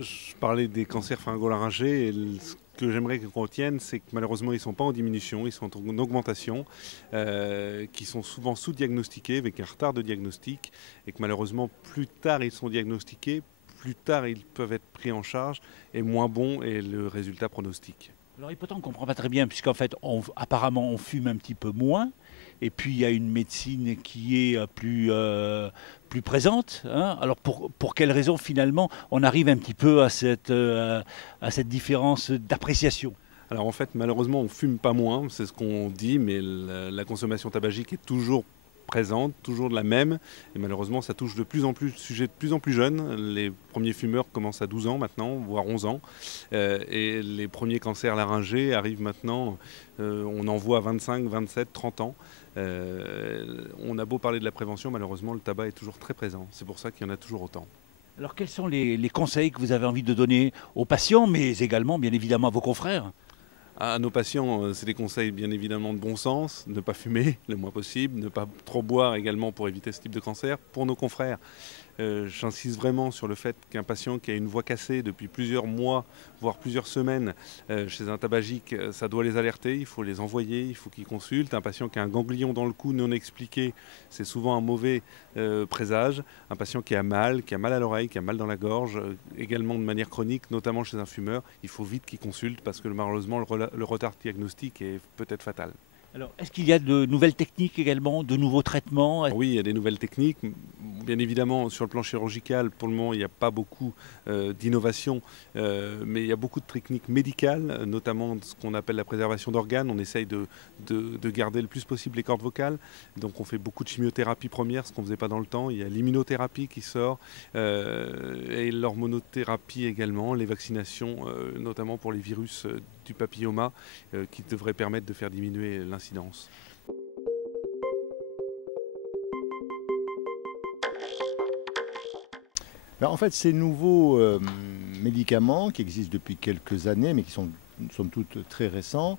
je parlais des cancers pharyngolaryngés et ce que j'aimerais qu'on retienne, c'est que malheureusement ils ne sont pas en diminution, ils sont en augmentation, qui sont souvent sous-diagnostiqués avec un retard de diagnostic et que malheureusement plus tard ils sont diagnostiqués, plus tard ils peuvent être pris en charge et moins bon est le résultat pronostic. Alors pourtant on ne comprend pas très bien, puisqu'en fait, apparemment, on fume un petit peu moins, et puis il y a une médecine qui est plus présente, hein. Alors pour quelle raison, finalement, on arrive un petit peu à cette différence d'appréciation? Alors en fait malheureusement on ne fume pas moins, c'est ce qu'on dit, mais la consommation tabagique est toujours présente, toujours de la même, et malheureusement ça touche de plus en plus de sujets de plus en plus jeunes. Les premiers fumeurs commencent à 12 ans maintenant, voire 11 ans, et les premiers cancers laryngés arrivent maintenant, on en voit à 25, 27, 30 ans. On a beau parler de la prévention, malheureusement le tabac est toujours très présent, c'est pour ça qu'il y en a toujours autant. Alors quels sont les conseils que vous avez envie de donner aux patients, mais également, bien évidemment, à vos confrères? À nos patients, c'est des conseils bien évidemment de bon sens, ne pas fumer le moins possible, ne pas trop boire également pour éviter ce type de cancer. Pour nos confrères, j'insiste vraiment sur le fait qu'un patient qui a une voix cassée depuis plusieurs mois, voire plusieurs semaines chez un tabagique, ça doit les alerter, il faut les envoyer, il faut qu'ils consultent. Un patient qui a un ganglion dans le cou non expliqué, c'est souvent un mauvais présage. Un patient qui a mal à l'oreille, qui a mal dans la gorge, également de manière chronique, notamment chez un fumeur, il faut vite qu'il consulte parce que malheureusement le retard diagnostique est peut-être fatal. Alors, est-ce qu'il y a de nouvelles techniques également, de nouveaux traitements? Oui, il y a des nouvelles techniques. Bien évidemment, sur le plan chirurgical, pour le moment, il n'y a pas beaucoup d'innovation, mais il y a beaucoup de techniques médicales, notamment ce qu'on appelle la préservation d'organes. On essaye de garder le plus possible les cordes vocales. Donc on fait beaucoup de chimiothérapie première, ce qu'on ne faisait pas dans le temps. Il y a l'immunothérapie qui sort, et l'hormonothérapie également, les vaccinations, notamment pour les virus du papilloma, qui devraient permettre de faire diminuer l'incidence. En fait, ces nouveaux médicaments qui existent depuis quelques années, mais qui sont somme toute très récents,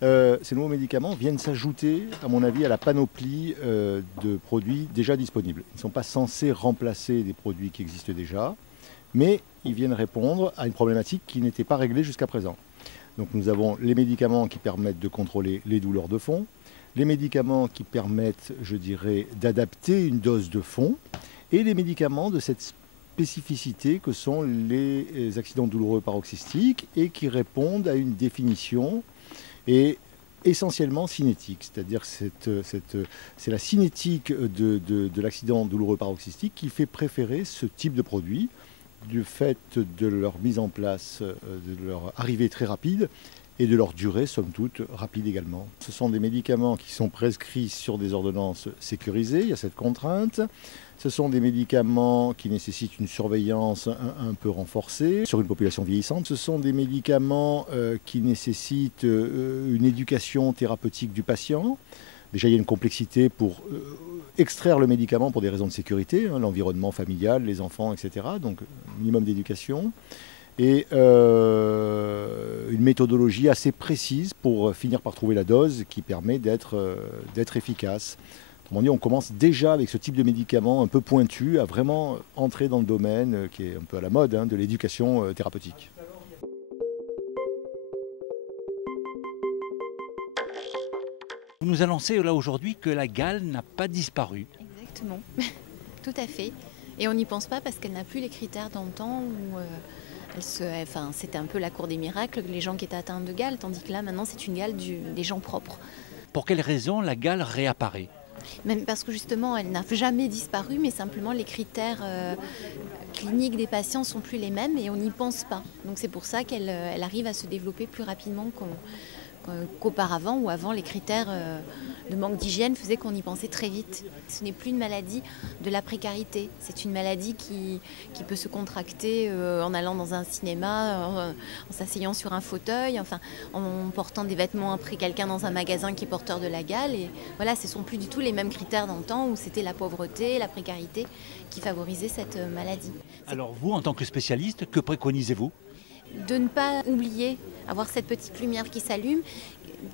ces nouveaux médicaments viennent s'ajouter, à mon avis, à la panoplie de produits déjà disponibles. Ils ne sont pas censés remplacer des produits qui existent déjà, mais ils viennent répondre à une problématique qui n'était pas réglée jusqu'à présent. Donc nous avons les médicaments qui permettent de contrôler les douleurs de fond, les médicaments qui permettent, je dirais, d'adapter une dose de fond, et les médicaments de cette spécificité que sont les accidents douloureux paroxystiques et qui répondent à une définition et essentiellement cinétique. C'est-à-dire que c'est la cinétique de l'accident douloureux paroxystique qui fait préférer ce type de produit du fait de leur mise en place, de leur arrivée très rapide et de leur durée, somme toute, rapide également. Ce sont des médicaments qui sont prescrits sur des ordonnances sécurisées, il y a cette contrainte. Ce sont des médicaments qui nécessitent une surveillance un peu renforcée sur une population vieillissante. Ce sont des médicaments qui nécessitent une éducation thérapeutique du patient. Déjà, il y a une complexité pour extraire le médicament pour des raisons de sécurité, hein, l'environnement familial, les enfants, etc. Donc, minimum d'éducation. Et une méthodologie assez précise pour finir par trouver la dose qui permet d'être efficace. Autrement dit, on commence déjà avec ce type de médicament un peu pointu à vraiment entrer dans le domaine qui est un peu à la mode, hein, de l'éducation thérapeutique. Vous nous annoncez là aujourd'hui que la gale n'a pas disparu. Exactement, tout à fait. Et on n'y pense pas parce qu'elle n'a plus les critères dans le temps où c'était un peu la cour des miracles, les gens qui étaient atteints de gale, tandis que là maintenant c'est une gale des gens propres. Pour quelle raison la gale réapparaît? Même parce que justement elle n'a jamais disparu, mais simplement les critères cliniques des patients ne sont plus les mêmes et on n'y pense pas. Donc c'est pour ça qu'elle arrive à se développer plus rapidement qu'auparavant, où avant les critères de manque d'hygiène faisaient qu'on y pensait très vite. Ce n'est plus une maladie de la précarité, c'est une maladie qui peut se contracter en allant dans un cinéma, en s'asseyant sur un fauteuil, enfin, en portant des vêtements après quelqu'un dans un magasin qui est porteur de la gale. Et voilà, ce ne sont plus du tout les mêmes critères dans le temps où c'était la pauvreté, la précarité qui favorisaient cette maladie. Alors vous, en tant que spécialiste, que préconisez-vous? De ne pas oublier, avoir cette petite lumière qui s'allume,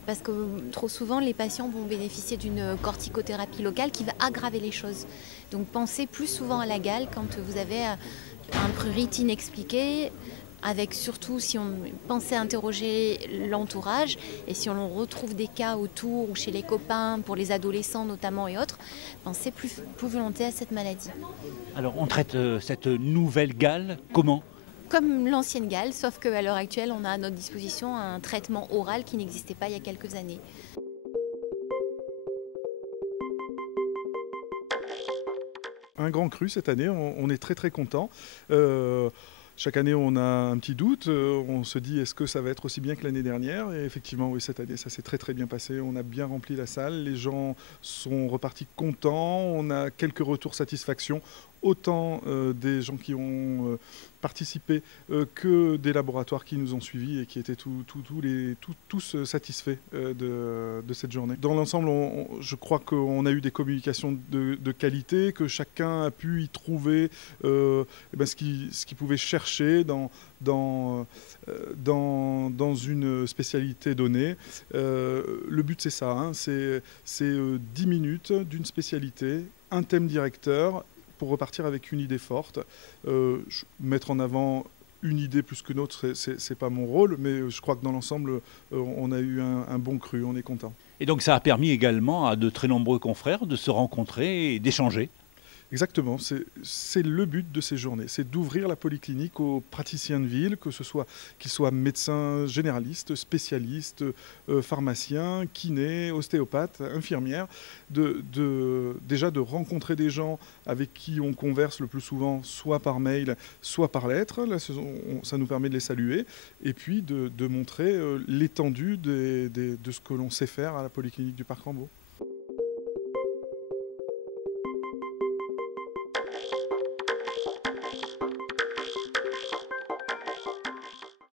parce que trop souvent les patients vont bénéficier d'une corticothérapie locale qui va aggraver les choses. Donc pensez plus souvent à la gale quand vous avez Un prurite inexpliqué, avec surtout si on pensait interroger l'entourage et si on retrouve des cas autour ou chez les copains, pour les adolescents notamment et autres, pensez plus volonté à cette maladie. Alors on traite cette nouvelle gale comment? Comme l'ancienne gale, sauf qu'à l'heure actuelle, on a à notre disposition un traitement oral qui n'existait pas il y a quelques années. Un grand cru cette année, on est très très content. Chaque année, on a un petit doute. On se dit, est-ce que ça va être aussi bien que l'année dernière? Et effectivement, oui, cette année, ça s'est très très bien passé. On a bien rempli la salle. Les gens sont repartis contents. On a quelques retours satisfaction, autant des gens qui ont participé que des laboratoires qui nous ont suivis et qui étaient tous satisfaits de cette journée. Dans l'ensemble, je crois qu'on a eu des communications de qualité, que chacun a pu y trouver ce qu'il pouvait chercher dans une spécialité donnée. Le but, c'est ça, hein, c'est 10 minutes d'une spécialité, un thème directeur, pour repartir avec une idée forte. Mettre en avant une idée plus qu'une autre, c'est pas mon rôle, mais je crois que dans l'ensemble, on a eu un bon cru, on est content. Et donc ça a permis également à de très nombreux confrères de se rencontrer et d'échanger. Exactement, c'est le but de ces journées, c'est d'ouvrir la polyclinique aux praticiens de ville, que ce soit qu'ils soient médecins généralistes, spécialistes, pharmaciens, kinés, ostéopathes, infirmières, déjà de rencontrer des gens avec qui on converse le plus souvent, soit par mail, soit par lettre. Là, ça nous permet de les saluer, et puis de montrer l'étendue de ce que l'on sait faire à la polyclinique du Parc Rambaud.